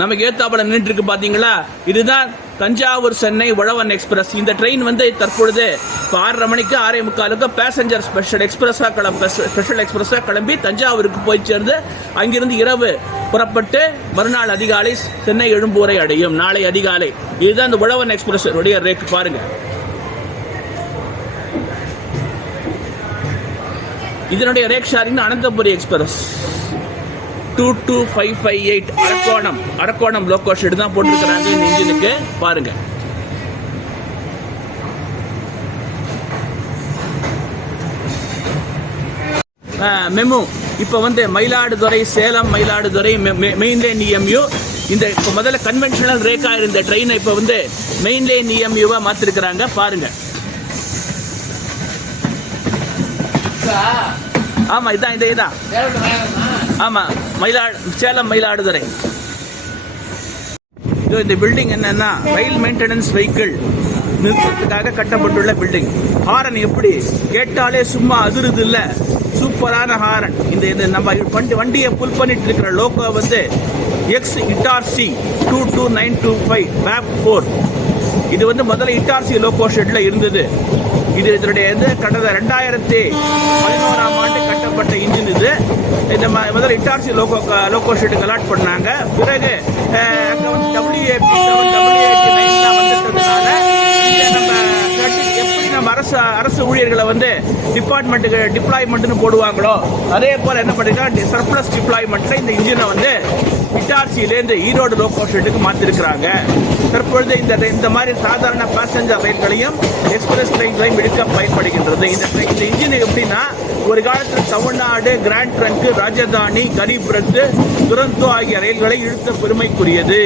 நமக்கு ஏத்தாப்புல நின்று இருக்கு பாத்தீங்களா, இதுதான் தஞ்சாவூர் சென்னை உழவன் எக்ஸ்பிரஸ். இந்த ட்ரெயின் வந்து தற்பொழுது 6:30 மணிக்கு 6:45 பேசஞ்சர் ஸ்பெஷல் எக்ஸ்பிரஸா கிளம்பி தஞ்சாவூருக்கு போய் சேர்ந்து அங்கிருந்து இரவு புறப்பட்டு மறுநாள் அதிகாலை சென்னை எழும்பூரை அடையும். நாளை அதிகாலை. இதுதான் இந்த உழவன் எக்ஸ்பிரஸ் உடைய ரேக் பாருங்க. இதனுடைய rake sharing Ananthapuri express 22558 Arakkonam loco shed தான் போட்டிருக்கிறாங்க இந்த இன்ஜினுக்கு பாருங்க. மெமு இப்போ வந்து Mayiladuthurai Salem Mayiladuthurai main line EMU. இந்த இப்போ முதல்ல கன்வென்ஷனல் ரேக்கா இருந்த ட்ரெயினை இப்போ வந்து மெயின் லைன் இஎம்யூவா மாத்திருக்கிறாங்க பாருங்க. ஆமா இதான் இதான் ஆமா சேலம் மயிலாடுதுறை. இந்த பில்டிங் என்னன்னா ரயில் மெயின்டெனன்ஸ் வெஹிக்கிள் நிறுத்தத்துக்காக கட்டப்பட்டுள்ள பில்டிங். ஹாரன் எப்படி கேட்டாலே சும்மா அதிருது இல்ல, சூப்பரான ஹாரன். இந்த நம்ம வண்டியை புல் பண்ணிட்டு இருக்கிற லோகோ வந்து எக்ஸ் இட்டார்சி 22925 பேப் 4. இது வந்து முதல்ல இட்டார்சி லோகோ ஷெட்ல இருந்தது. இது இதனுடைய கடந்த 2011ஆம் ஆண்டு கட்டப்பட்ட இன்ஜின். இது இந்த முதல்ல இட்டார்சி லோகோ ஷெட்டுக்கு அலாட் பண்ணாங்க. பிறகு WAP 7 வந்துட்டதுனால எப்படி நம்ம அரசு ஊழியர்களை வந்து டிபார்ட்மெண்ட்டுக்கு டிப்ளாய்மெண்ட்னு போடுவாங்களோ அதே போல என்ன பண்ணிருக்காங்க, சர்ப்ளஸ் டிப்ளாய்மெண்ட்ல இந்த இன்ஜினை வந்து இட்டார்சியிலேருந்து ஈரோடு லோகோ ஷெட்டுக்கு மாத்திருக்கிறாங்க. தற்பொழுது இந்த மாதிரி சாதாரண பேசஞ்சர் ரயில்களையும் எக்ஸ்பிரஸ் ட்ரெயின்களையும் இழுக்க பயன்படுகின்றது. இந்த இன்ஜின் எப்படின்னா, ஒரு காலத்தில் தமிழ்நாடு கிராண்ட் ட்ரங்க், ராஜதானி, கரீப் ரத், துரந்தோ ஆகிய ரயில்களை இழுத்த பெருமைக்குரியது.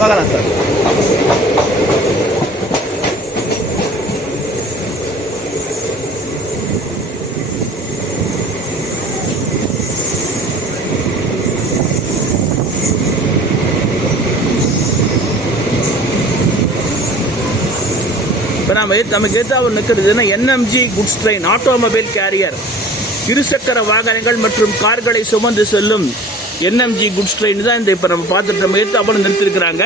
பார்க்கலாம் சார். இப்போ நமக்கு ஏதாவது நிற்கிறதுன்னா NMG goods train, automobile carrier, இருசக்கர வாகனங்கள் மற்றும் கார்களை சுமந்து செல்லும் என்எம்ஜி குட்ஸ் ட்ரெயின் தான் இந்த இப்போ நம்ம பார்த்துட்டு நம்ம எடுத்து அப்புறம் நிறுத்திருக்கிறாங்க.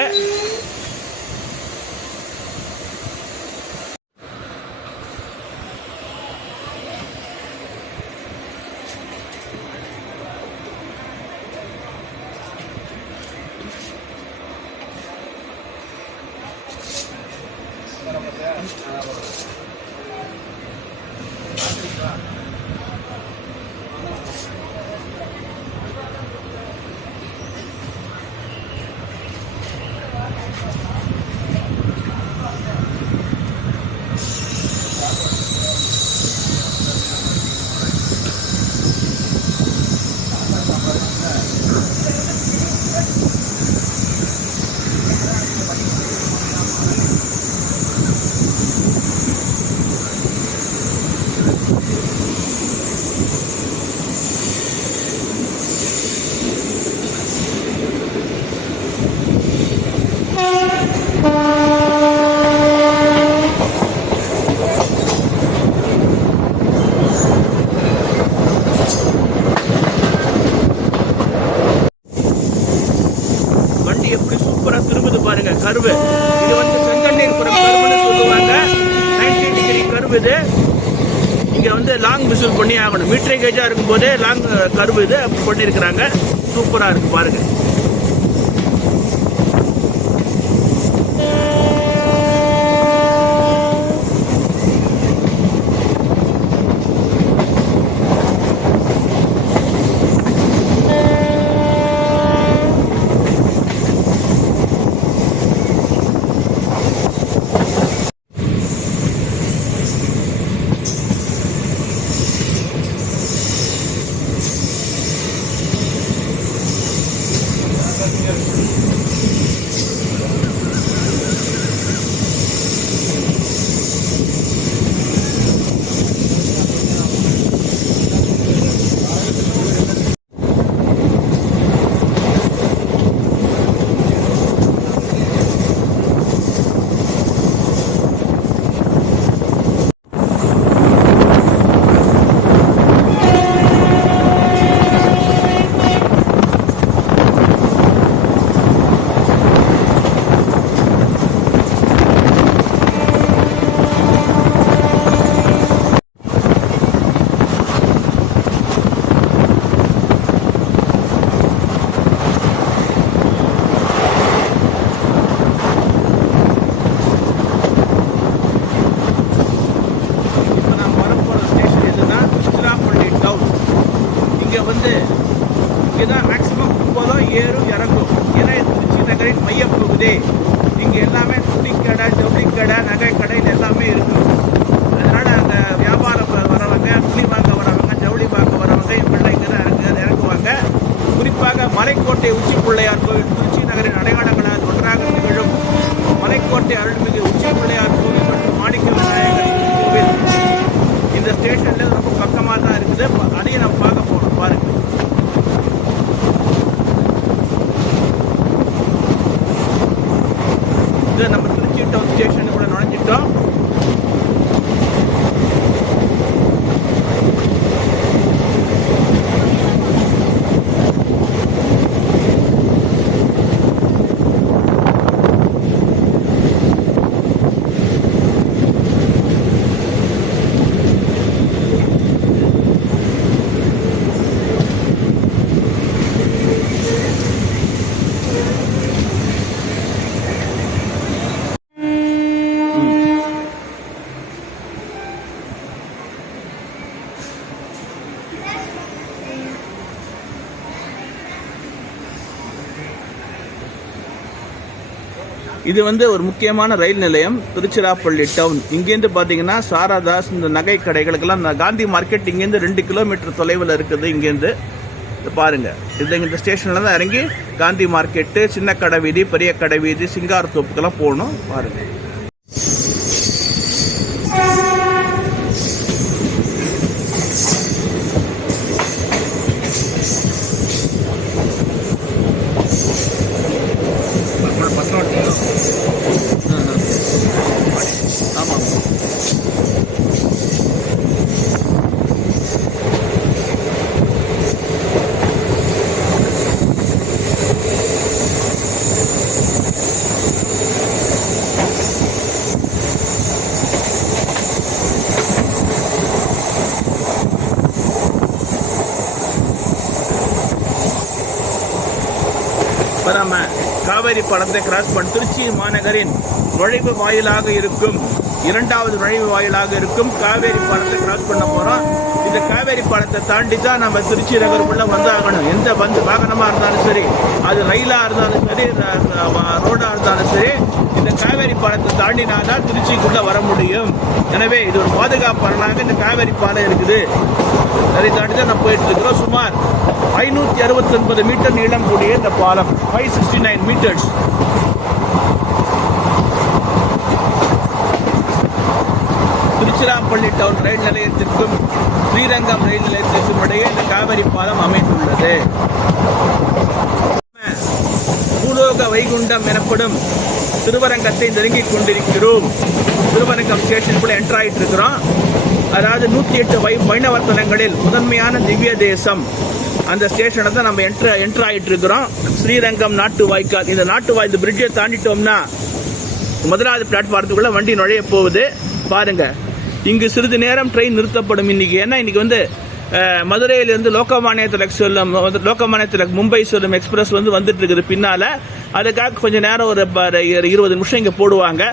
கர்வு. இது வந்து செங்கண்ணீர்புரம் கர்வுன்னு சொல்லுவாங்க. 90 டிகிரி கர்வு இது. இங்கே வந்து லாங் விசில் பண்ணி ஆகணும். மீட்டரை கேஜாக இருக்கும்போதே லாங் கர்வு இது பண்ணியிருக்கிறாங்க. சூப்பராக இருக்குது பாருங்கள். உள்ளது. இங்கே எல்லாமே துணிக்கடை, ஜவுளிக்கடை, நகை கடையில் எல்லாமே இருக்கும். அதனால் அந்த வியாபாரம் வரவங்க, துணி வாங்க வரவங்க, ஜவுளி வாங்க வரவங்க இவங்கெல்லாம் இங்கே தான் இறங்குவாங்க. குறிப்பாக மலைக்கோட்டை உச்சி பிள்ளையார் கோவில் திருச்சி நகரின் அடையாளங்களாக ஒன்றாக திகழும் மலைக்கோட்டை அருள்மிகு உச்சி பிள்ளையார் கோவில் மற்றும் மாணிக்க விநாயகர் கோவில் இந்த ஸ்டேஷனில் ரொம்ப பக்கமாக தான் இருக்குது. அதையும் நம்ம பார்க்க போகிறோம். பாருங்கள், இது நம்ம திருச்சி டவுன் ஸ்டேஷனுக்குள்ள நுழைஞ்சிட்டோம். இது ஒரு முக்கியமான ரயில் நிலையம், திருச்சிராப்பள்ளி டவுன். இங்கேருந்து பார்த்தீங்கன்னா சாரதாஸ் இந்த நகை கடைகளுக்கெல்லாம் காந்தி மார்க்கெட் இங்கேருந்து 2 கிலோமீட்டர் தொலைவில் இருக்குது. இங்கேருந்து பாருங்கள், இந்த ஸ்டேஷனில் தான் இறங்கி காந்தி மார்க்கெட்டு, சின்ன கடை வீதி, பெரிய கடை வீதி, சிங்கார தோப்புக்கெல்லாம் போகணும். பாருங்கள், ஆமாம். இப்போ நம்ம காவேரி பாலத்தை கிராஸ் பண்ணி திருச்சி மாநகரின் நுழைவு வாயிலாக இருக்கும், 2வது நுழைவு வாயிலாக இருக்கும் காவேரி பாலத்தை கிராஸ் பண்ண போகிறோம். இந்த காவேரி பாலத்தை தாண்டி தான் நம்ம திருச்சி நகருக்குள்ளே வந்தாகணும். எந்த வாகனமாக இருந்தாலும் சரி, அது ரயிலாக இருந்தாலும் சரி, ரோடாக இருந்தாலும் சரி, இந்த காவேரி பாலத்தை தாண்டினா தான் திருச்சிக்குள்ளே வர முடியும். எனவே இது ஒரு பாதுகாப்பாளனாக இந்த காவேரி பாலம் இருக்குது. அதை தாண்டி தான் நம்ம போயிட்டு இருக்கிறோம். சுமார் 569 மீட்டர் நீளம் கூடிய இந்த பாலம், 569 மீட்டர்ஸ். திருச்சிராப்பள்ளி டவுன் ரயில் நிலையத்திற்கும் ஸ்ரீரங்கம் ரயில் நிலையத்திற்கும் இடையே இந்த காவிரி பாலம் அமைந்துள்ளது. பூலோக வைகுண்டம் எனப்படும் திருவரங்கத்தை நெருங்கிக் கொண்டிருக்கிறோம். திருவரங்கம் ஸ்டேஷனுக்குள்ள என்டர் ஆகிட்டு இருக்கிறோம். அதாவது 108 வைணவ தலங்களில் முதன்மையான திவ்ய தேசம் அந்த ஸ்டேஷனை தான் நம்ம என்டர் ஆகிட்டு இருக்கிறோம். ஸ்ரீரங்கம் நாட்டு வாய்க்கால், இந்த இந்த பிரிட்ஜை தாண்டிட்டோம்னா 1வது பிளாட்ஃபாரத்துக்குள்ள வண்டி நுழைய போகுது. பாருங்க, இங்கு சிறிது நேரம் ட்ரெயின் நிறுத்தப்படும் இன்னைக்கு. ஏன்னா இன்னைக்கு மதுரையிலிருந்து லோகமானிய திலக் மும்பை செல்லும் எக்ஸ்பிரஸ் வந்துட்டு இருக்குது பின்னால. அதுக்காக கொஞ்சம் நேரம் ஒரு 20 நிமிஷம் இங்கே போடுவாங்க.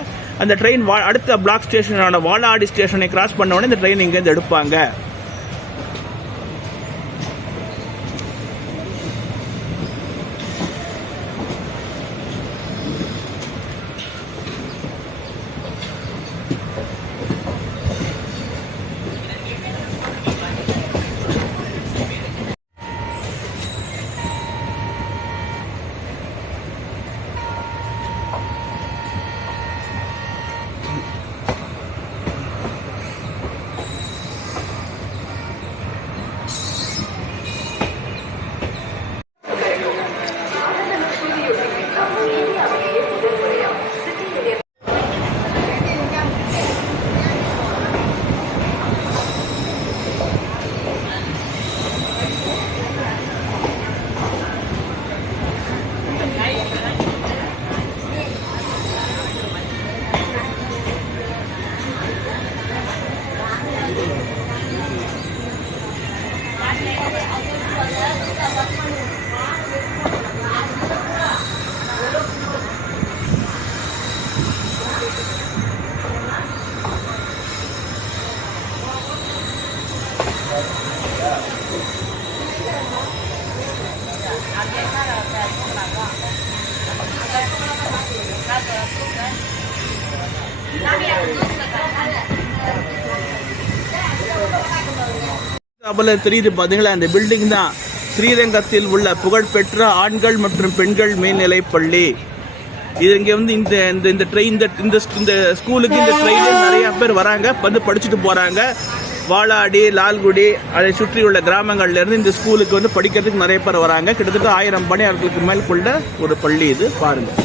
அந்த ட்ரெயின் அடுத்த பிளாக் ஸ்டேஷனான வாலாடி ஸ்டேஷனை கிராஸ் பண்ண உடனே இந்த ட்ரெயின் இங்கேருந்து எடுப்பாங்க. அவ்வளவு தெரியுது பாத்தீங்களா, அந்த பில்டிங் தான் ஸ்ரீரங்கத்தில் உள்ள புகழ்பெற்ற ஆண்கள் மற்றும் பெண்கள் மேல்நிலைப் பள்ளி. இது இங்கே வந்து இந்த ட்ரெயின் இந்த ஸ்கூலுக்கு இந்த ட்ரெயினில் நிறைய பேர் வராங்க, வந்து படிச்சுட்டு போகிறாங்க. வாளாடி, லால்குடி அதை சுற்றியுள்ள கிராமங்கள்லேருந்து இந்த ஸ்கூலுக்கு வந்து படிக்கிறதுக்கு நிறைய பேர் வராங்க. கிட்டத்தட்ட 1000 பணியாளர்களுக்கு மேல் கொண்ட ஒரு பள்ளி இது. பாருங்கள்.